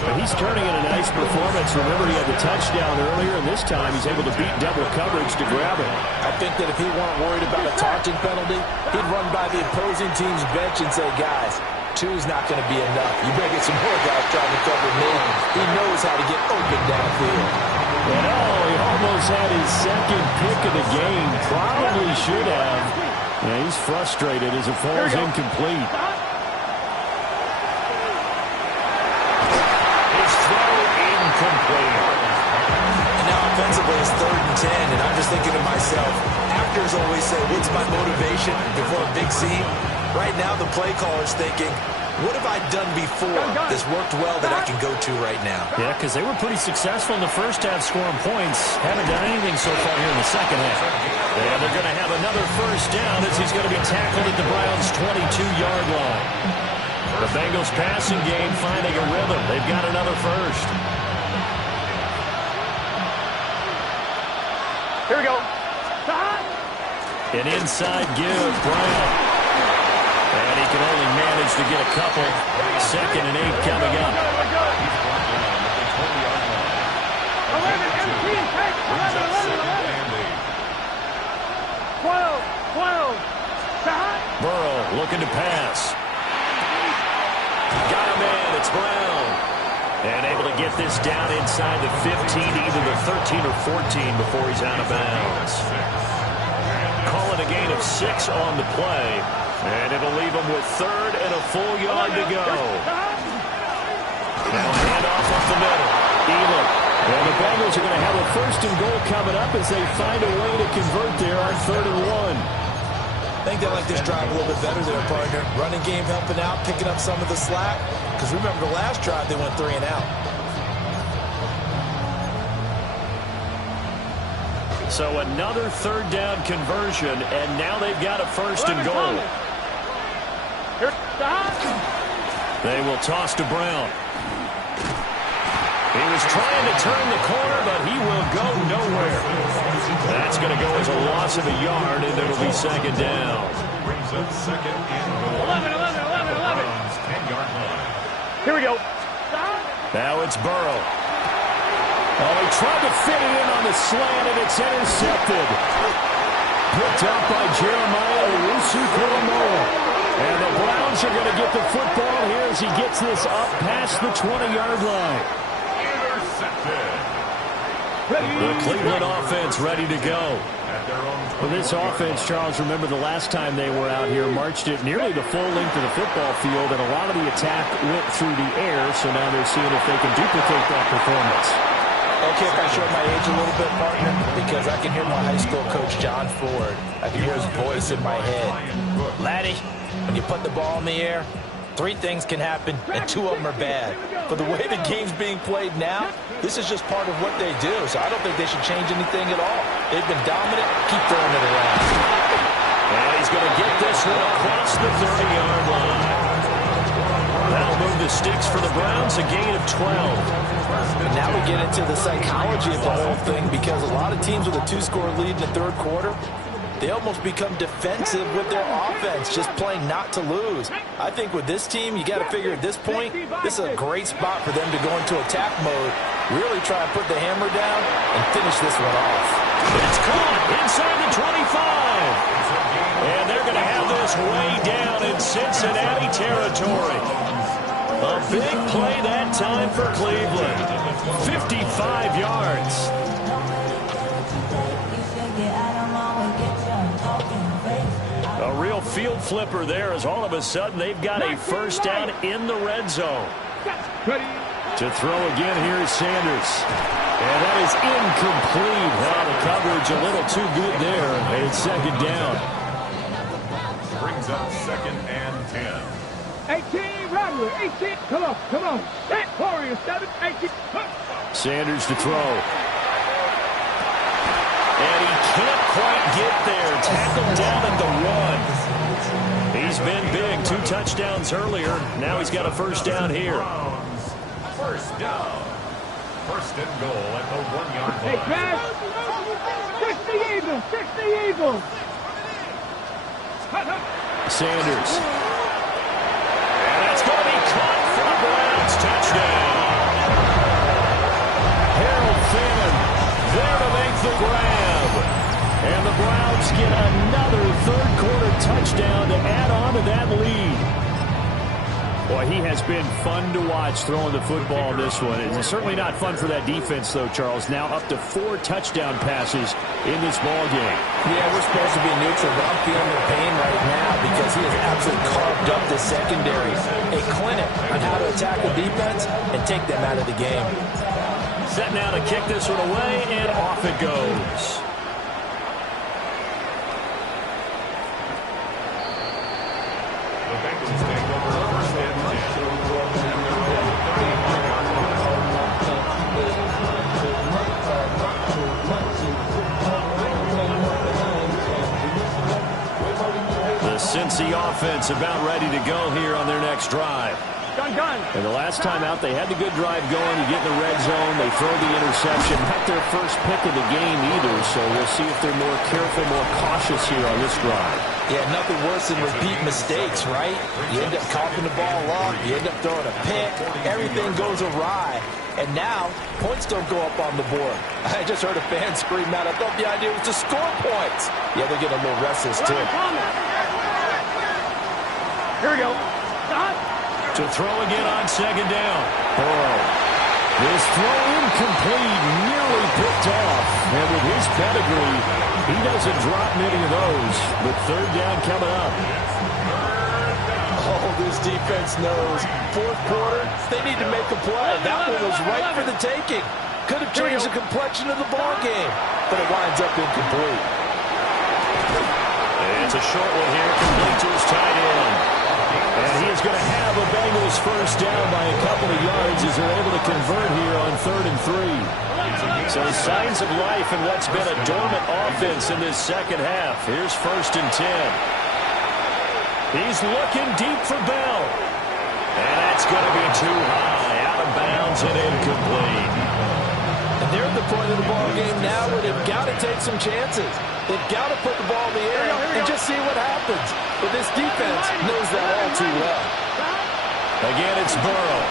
But he's turning in a nice performance. Remember, he had the touchdown earlier, and this time he's able to beat double coverage to grab it. I think that if he weren't worried about a taunting penalty, he'd run by the opposing team's bench and say, guys, 2's not going to be enough. You better get some more guys trying to cover me. He knows how to get open downfield. And he almost had his 2nd pick of the game. Probably should have. Yeah, he's frustrated as it falls incomplete. His throw incomplete. And now offensively it's 3rd and 10, and I'm just thinking to myself, actors always say, what's my motivation before a big scene? Right now the play caller's thinking, what have I done before that's worked well that I can go to right now? Yeah, because they were pretty successful in the first half scoring points. Haven't done anything so far here in the 2nd half. And they're going to have another 1st down as he's going to be tackled at the Browns' 22-yard line. The Bengals passing game finding a rhythm. They've got another 1st. Here we go. An inside give, Brown. And he can only manage to get a couple. 2nd and 8 coming up. 12. Burrow looking to pass. Got a man. It's Brown. And able to get this down inside the 15, either the 13 or 14 before he's out of bounds. Call it a gain of 6 on the play. And it'll leave him with 3rd and a full yard to go. Now a handoff up the middle. Elam. Well, the Bengals are going to have a 1st and goal coming up as they find a way to convert there on 3rd and 1. I think they like this drive a little bit better there, partner. Running game helping out, picking up some of the slack. Because remember, the last drive they went 3 and out. So another 3rd down conversion, and now they've got a 1st and goal. They will toss to Brown. He was trying to turn the corner, but he will go nowhere. That's going to go as a loss of a yard, and it'll be 2nd down. Brings up 2nd and goal. 11. 10-yard line. Here we go. Now it's Burrow. Oh, he tried to fit it in on the slant, and it's intercepted. Picked up by Jeremiah Owusu-Koramoah. And the Browns are going to get the football here as he gets this up past the 20-yard line. Intercepted. The Cleveland offense ready to go. Well, this offense, Charles, remember the last time they were out here, marched it nearly the full length of the football field, and a lot of the attack went through the air, so now they're seeing if they can duplicate that performance. Okay, if I show my age a little bit, partner, because I can hear my high school coach, John Ford. I can hear his voice in my head. Laddie, when you put the ball in the air, 3 things can happen, and 2 of them are bad. But the way the game's being played now, this is just part of what they do, so I don't think they should change anything at all. They've been dominant. Keep throwing it around. And he's going to get this one across the 30-yard line. That'll move the sticks for the Browns, a gain of 12. And now we get into the psychology of the whole thing, because a lot of teams with a 2-score lead in the third quarter, they almost become defensive with their offense, just playing not to lose. I think with this team, you got to figure at this point, this is a great spot for them to go into attack mode, really try to put the hammer down and finish this one off. It's caught inside the 25. And they're going to have this way down in Cincinnati territory. A big play that time for Cleveland. 55 yards. A real field flipper there, as all of a sudden they've got a first down in the red zone. To throw again, here is Sanders. And that is incomplete. Well, the coverage a little too good there. And it's second down. Brings up 2nd and 10. 18, Robert, 18. Come on. That Warrior, 7, 18. Sanders to throw. And he can't quite get there. Tackled down at the 1. He's been big. 2 touchdowns earlier. Now he's got a first down here. First down. First and goal at the 1-yard Hey, line. Crash. 60 Eagles, 60 Eagles. Sanders. And that's going to be caught for the Browns. Touchdown. Harold Fannin there to make the grab. And the Browns get another third-quarter touchdown to add on to that lead. Boy, he has been fun to watch throwing the football in this one. It's certainly not fun for that defense, though, Charles. Now up to 4 touchdown passes in this ball game. Yeah, we're supposed to be neutral, but I'm feeling the pain right now because he has absolutely carved up the secondary. A clinic on how to attack the defense and take them out of the game. Set now to kick this one away, and off it goes. The Bengals take over first and 10. The Cincy offense about ready to go here on their next drive. Done. And the last time out, they had the good drive going. You get in the red zone, they throw the interception. Not their first pick of the game either, so we'll see if they're more careful, more cautious here on this drive. Yeah, nothing worse than repeat mistakes, right? You end up coughing the ball up, you end up throwing a pick, everything goes awry. And now, points don't go up on the board. I just heard a fan scream out, I thought the idea was to score points. Yeah, they're getting a little restless, too. Here we go. To throw again on second down. Burrow. This throw incomplete, nearly picked off. And with his pedigree, he doesn't drop many of those. But third down coming up. Oh, this defense knows. Fourth quarter, they need to make a play. That one was right for the taking. Could have changed the complexion of the ball game, but it winds up incomplete. It's a short one here, complete to his tight end. And he is going to have a Bengals first down by a couple of yards as they're able to convert here on 3rd and 3. So signs of life in what's been a dormant offense in this second half. Here's 1st and 10. He's looking deep for Bell. And that's going to be too high, out of bounds and incomplete. And they're at the point of the ball game now where they've got to take some chances. They've got to put the ball in the air and just see what happens. But this defense knows that all too well. Again, it's Burrow.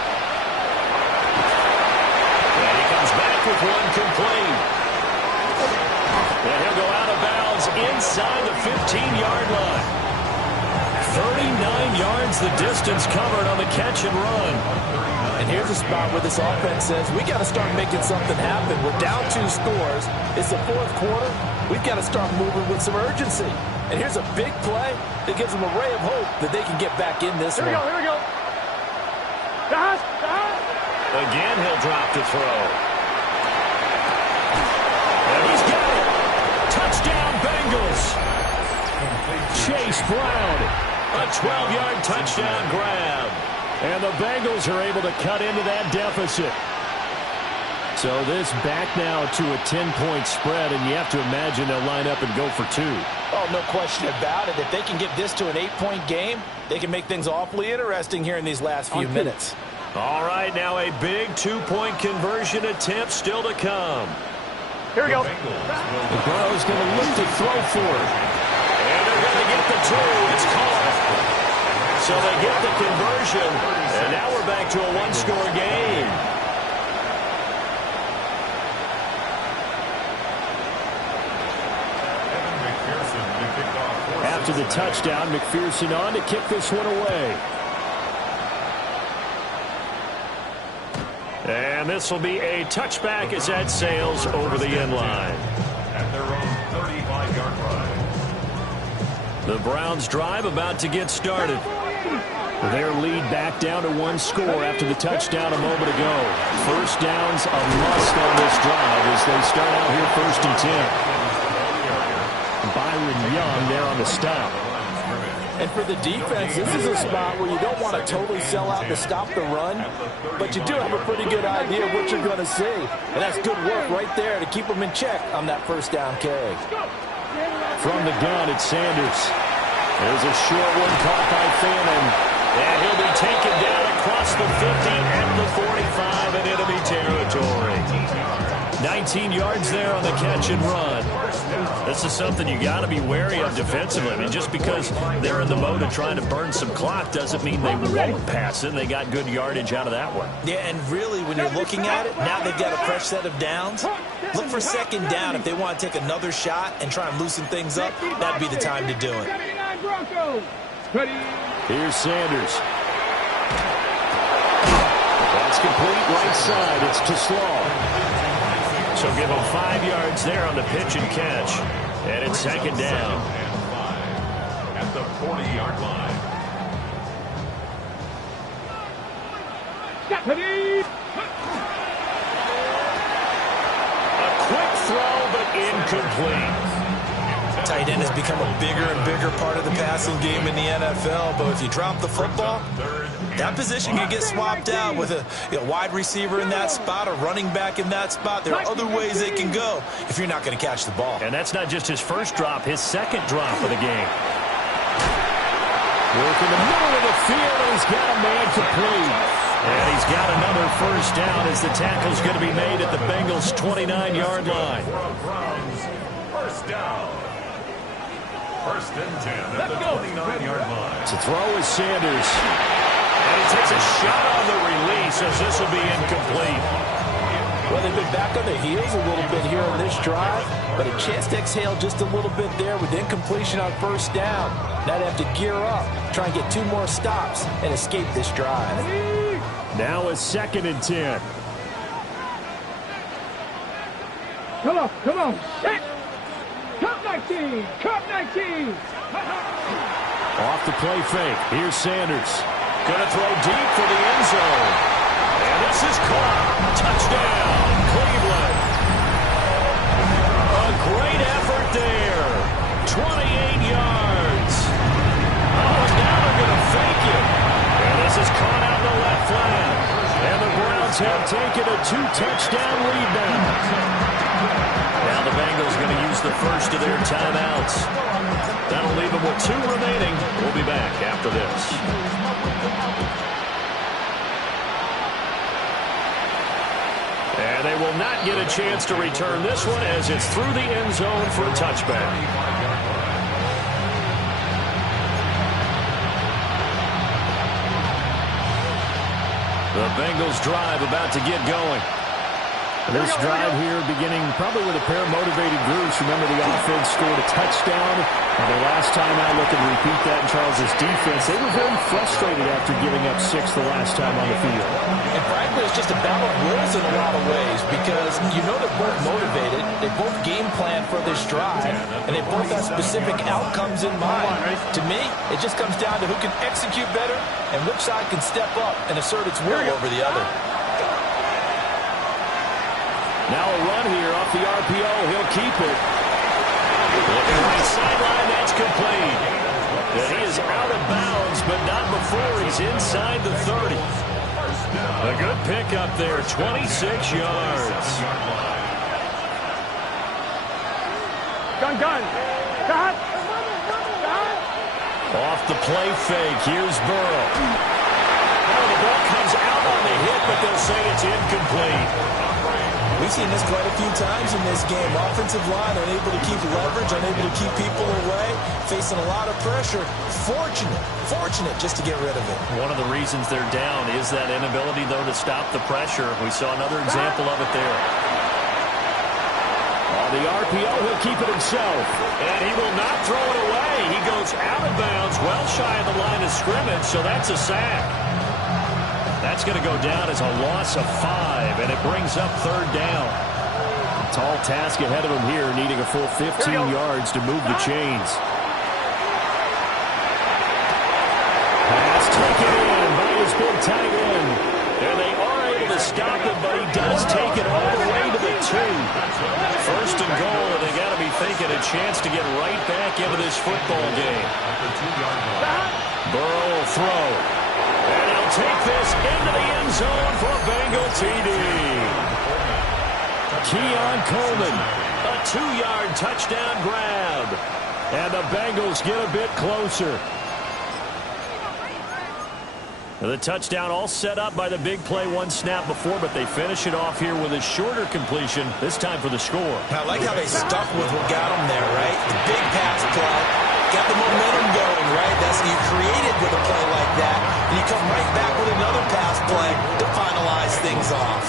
And he comes back back with one complete. And he'll go out of bounds inside the 15-yard line. 39 yards the distance covered on the catch and run. And here's a spot where this offense says, we got to start making something happen. We're down 2 scores. It's the 4th quarter. We've got to start moving with some urgency. And here's a big play that gives them a ray of hope that they can get back in this one. Here we go. Again, he'll drop to throw. And he's got it. Touchdown, Bengals. Chase Brown. A 12-yard touchdown grab. And the Bengals are able to cut into that deficit. So this back now to a 10-point spread, and you have to imagine they'll line up and go for 2. Oh, no question about it. If they can get this to an 8-point game, they can make things awfully interesting here in these last few minutes. All right, now a big 2-point conversion attempt still to come. Here we go. Burrow's going to look to throw for it. And they're going to get the 2. It's caught. So they get the conversion, and now we're back to a 1-score game. After the touchdown, McPherson on to kick this one away. And this will be a touchback as that sails over the end line. At their own 35-yard line. The Browns drive about to get started. Their lead back down to 1 score after the touchdown a moment ago. First down's a must on this drive as they start out here 1st and 10. Byron Young there on the stop. And for the defense, this is a spot where you don't want to totally sell out to stop the run, but you do have a pretty good idea of what you're going to see. And that's good work right there to keep them in check on that first down carry. From the gun, it's Sanders. There's a short one caught by Fannin. And he'll be taken down across the 50 and the 45 in enemy territory. 19 yards there on the catch and run. This is something you got to be wary of defensively. I mean, just because they're in the mode of trying to burn some clock doesn't mean they won't pass it. They got good yardage out of that one. Yeah, and really, when you're looking at it, now they've got a fresh set of downs. Look for 2nd down if they want to take another shot and try and loosen things up. That'd be the time to do it. Here's Sanders. That's complete right side. It's to Slaw. So give them 5 yards there on the pitch and catch. And it's 2nd down. At the 40-yard line. A quick throw, but incomplete. Tight end has become a bigger and bigger part of the passing game in the NFL, but if you drop the football, that position can get swapped out with a wide receiver in that spot, a running back in that spot. There are other ways they can go if you're not going to catch the ball. And that's not just his first drop, his 2nd drop of the game. Work in the middle of the field, and he's got a man complete. And he's got another first down as the tackle's going to be made at the Bengals' 29-yard line. First down. 1st and 10 at the 29-yard line. To throw is Sanders. And he takes a shot on the release as this will be incomplete. Well, they've been back on their heels a little bit here on this drive, but a chance to exhale just a little bit there with incompletion on 1st down. Now they have to gear up, try and get 2 more stops, and escape this drive. Now a 2nd and 10. Come on. Set. Cup 19. Cup 19. Off the play fake. Here's Sanders. Going to throw deep for the end zone. And this is caught. Touchdown, Cleveland. A great effort there. 28 yards. Oh, and now they're going to fake it. And this is caught out in the left flat. And the Browns have taken a 2-touchdown lead now. Now the Bengals going to use the first of their timeouts. That'll leave them with 2 remaining. We'll be back after this. And they will not get a chance to return this one as it's through the end zone for a touchback. The Bengals drive about to get going. This drive here beginning probably with a pair of motivated groups. Remember, the offense scored a touchdown. And the last time out, looking to repeat that in Charles' defense. They were very frustrated after giving up 6 the last time on the field. And frankly, it's just a battle of wills in a lot of ways because you know they're both motivated. They both game plan for this drive, and they both have specific outcomes in mind. To me, it just comes down to who can execute better and which side can step up and assert its will over the other. Now a run here off the RPO. He'll keep it. Looking right sideline, that's complete. And he is out of bounds, but not before he's inside the 30. A good pickup there, 26 yards. Gun. Cut. Off the play fake, here's Burrow. Well, the ball comes out on the hit, but they'll say it's incomplete. We've seen this quite a few times in this game. Offensive line unable to keep leverage, unable to keep people away, facing a lot of pressure. Fortunate just to get rid of it. One of the reasons they're down is that inability, though, to stop the pressure. We saw another example of it there. On the RPO, he'll keep it himself. And he will not throw it away. He goes out of bounds, well shy of the line of scrimmage, so that's a sack. That's going to go down as a loss of 5, and it brings up 3rd down. Tall task ahead of him here, needing a full 15 yards to move the chains. Pass taken in by his big tight end. And they are able to stop him, but he does take it all the way to the 2. 1st and goal, and they got to be thinking a chance to get right back into this football game. Burrow will throw. And he'll take this into the end zone for a Bengal TD. Keon Coleman. A 2-yard touchdown grab. And the Bengals get a bit closer. The touchdown all set up by the big play 1 snap before, but they finish it off here with a shorter completion, this time for the score. I like how they stuck with what got them there, right? The big pass play. Got the momentum going, right? That's you create it with a play like that, and you come right back with another pass play to finalize things off.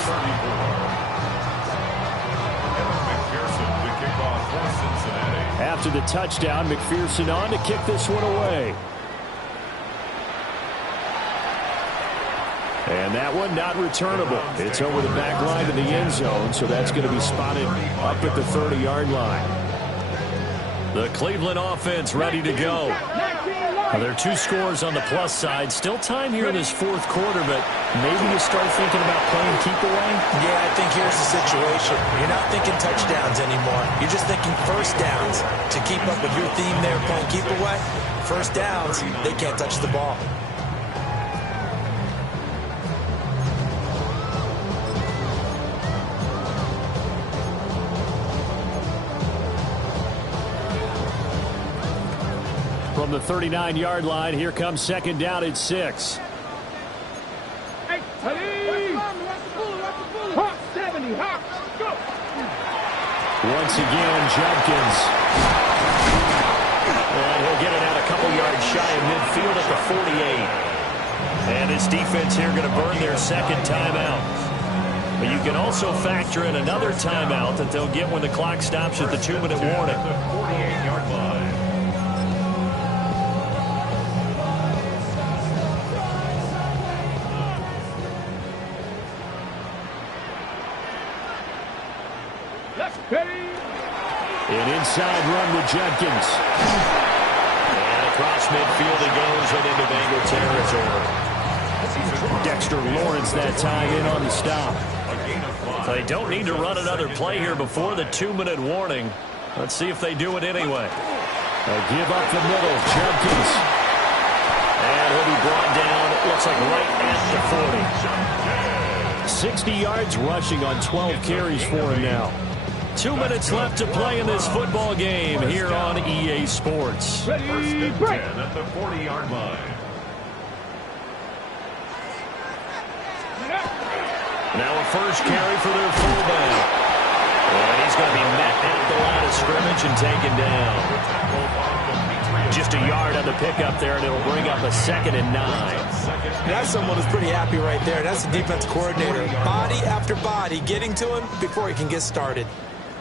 After the touchdown, McPherson on to kick this one away. And that one not returnable. It's over the back line to the end zone, so that's going to be spotted up at the 30-yard line. The Cleveland offense ready to go. Well, there are 2 scores on the plus side. Still time here in this 4th quarter, but maybe you start thinking about playing keep away? Yeah, I think here's the situation. You're not thinking touchdowns anymore. You're just thinking 1st downs. To keep up with your theme there, playing keep away, 1st downs, they can't touch the ball. From the 39-yard line, here comes 2nd down at 6. Once again, Judkins. And he'll get it out a couple yards shy of midfield at the 48. And his defense here going to burn their 2nd timeout. But you can also factor in another timeout that they'll get when the clock stops at the 2-minute warning. 48-yard line. An inside run with Judkins. And across midfield he goes and into Bengal territory. Dexter Lawrence that time in on the stop. They don't need to run another play here before the 2-minute warning. Let's see if they do it anyway. A give up the middle, Judkins. And he'll be brought down, it looks like right at the 40. 60 yards rushing on 12 carries for him now. 2 minutes left to play in this football game here on EA Sports. 1st and 10 at the 40-yard line. Now a first carry for their fullback. And he's going to be met at the line of scrimmage and taken down. Just a yard on the pickup there, and it'll bring up a 2nd and 9. That's someone who's pretty happy right there. That's the defense coordinator. Body after body getting to him before he can get started.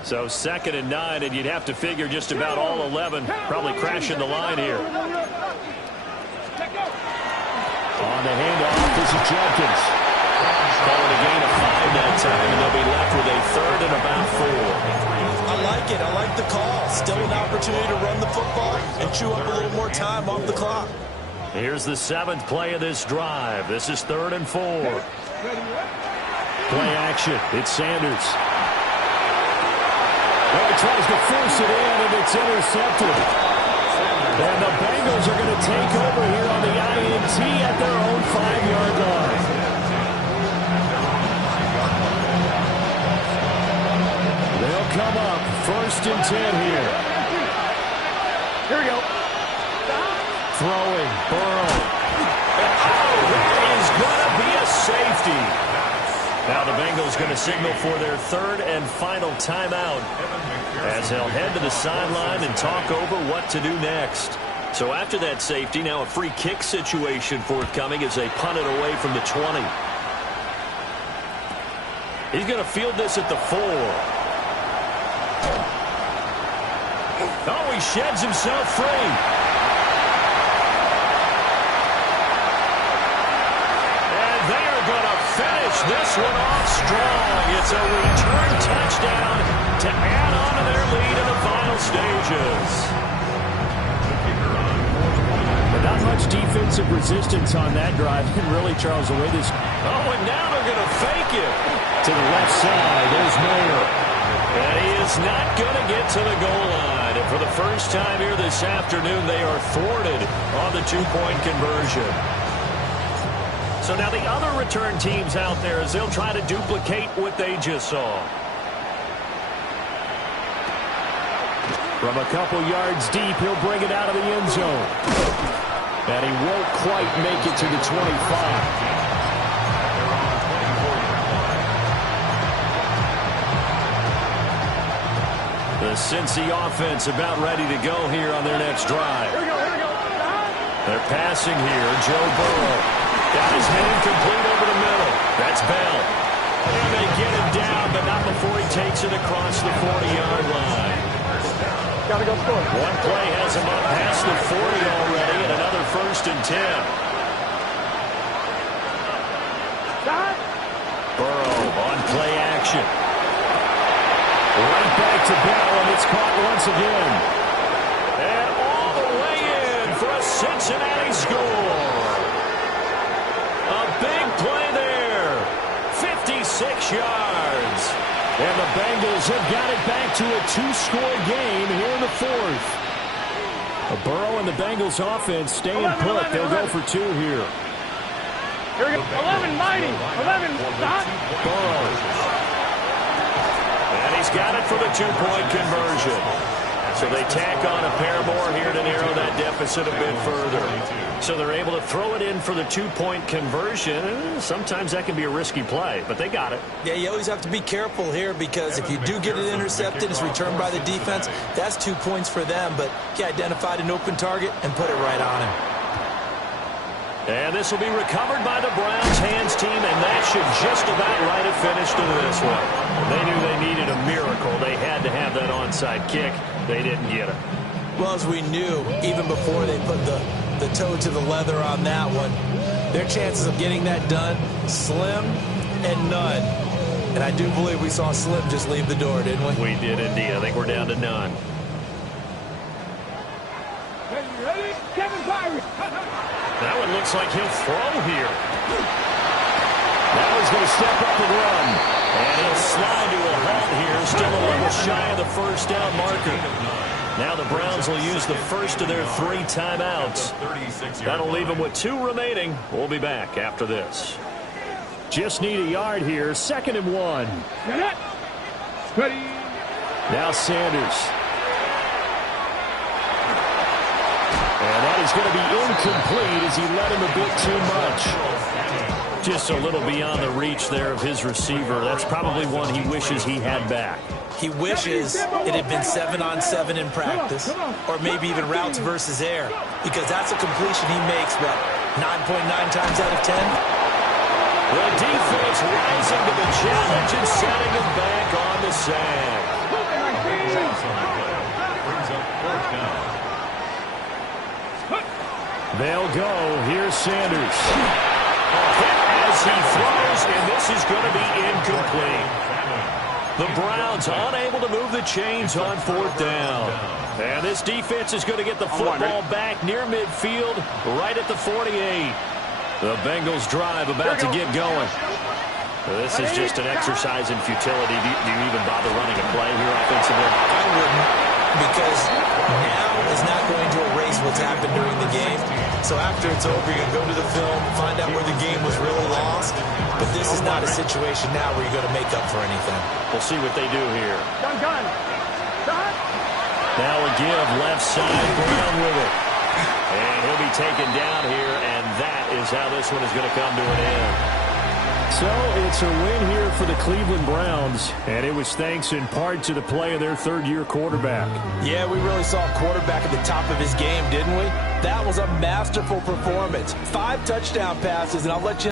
So 2nd and 9, and you'd have to figure just about all 11 probably crashing the line here. On the handoff, this is Jenkins. Calling a gain of 5 that time, and they'll be left with a 3rd and about 4. I like it. I like the call. Still an opportunity to run the football and chew up a little more time off the clock. Here's the 7th play of this drive. This is 3rd and 4. Play action. It's Sanders. Well, he tries to force it in, and it's intercepted. And the Bengals are going to take over here on the INT at their own 5-yard line. They'll come up 1st and 10 here. Here we go. Throwing, Burrow. That is going to be a safety. Now the Bengals going to signal for their 3rd and final timeout as they'll head to the sideline and talk over what to do next. So after that safety, now a free kick situation forthcoming as they punt it away from the 20. He's going to field this at the 4. Oh, he sheds himself free. And they are going to finish this one off strong. It's a return touchdown to add on to their lead in the final stages. But not much defensive resistance on that drive. And really, Charles, the way this... Oh, and now they're going to fake it. To the left side, there's Mayer. And he is not going to get to the goal line. And for the first time here this afternoon, they are thwarted on the 2-point conversion. So now the other return teams out there as they'll try to duplicate what they just saw. From a couple yards deep, he'll bring it out of the end zone. And he won't quite make it to the 25. The Cincy offense about ready to go here on their next drive. Here we go. They're passing here. Joe Burrow got his hand complete over the middle. That's Bell. And they get him down, but not before he takes it across the 40-yard line. Gotta go score. One play has him up past the 40 already, and another 1st and 10. Burrow on play action. Right back to Bell, and it's caught once again. And all the way in for a Cincinnati score. A big play there. 56 yards. And the Bengals have got it back to a 2-score game here in the 4th. Burrow and the Bengals offense staying put. They'll go for 2 here. Here we go. 11, mighty. 11, stop. Burrow. And he's got it for the 2-point conversion. So they tack on a pair more here to narrow that deficit a bit further. So they're able to throw it in for the 2-point conversion. Sometimes that can be a risky play, but they got it. Yeah, you always have to be careful here because if you do get it intercepted, it's returned by the defense, that's 2 points for them. But he identified an open target and put it right on him. And this will be recovered by the Browns hands team, and that should just about right have finished in this one. They knew they needed a miracle. They had to have that onside kick. They didn't get it. Well, as we knew, even before they put the toe to the leather on that one, their chances of getting that done, slim and none. And I do believe we saw Slim just leave the door, didn't we? We did indeed. I think we're down to none. Ready? Kevin Byron. That one looks like he'll throw here. Now he's going to step up and run. And he'll slide to a halt here, still a little shy of the first down marker. Now the Browns will use the first of their 3 timeouts. That'll leave them with 2 remaining. We'll be back after this. Just need a yard here. 2nd and 1. Ready? Now Sanders. And that is going to be incomplete as he led him a bit too much. Just a little beyond the reach there of his receiver. That's probably one he wishes he had back. He wishes it had been 7-on-7 in practice, or maybe even routes versus air, because that's a completion he makes, what, 9.9 times out of 10? The defense rising to the challenge and setting him back on the sack. They'll go. Here's Sanders. Hit as he throws, and this is going to be incomplete. The Browns unable to move the chains on 4th down. And this defense is going to get the football back near midfield, right at the 48. The Bengals drive about to get going. This is just an exercise in futility. Do you even bother running a play here offensively? I wouldn't, because now is not going to erase what's happened during the game. So after it's over, you can go to the film, find out where the game was really lost. But this is not a situation now where you're going to make up for anything. We'll see what they do here. Now a give left side, Brown with it. And he'll be taken down here, and that is how this one is going to come to an end. So it's a win here for the Cleveland Browns, and it was thanks in part to the play of their third-year quarterback. Yeah, we really saw a quarterback at the top of his game, didn't we? That was a masterful performance. 5 touchdown passes, and I'll let you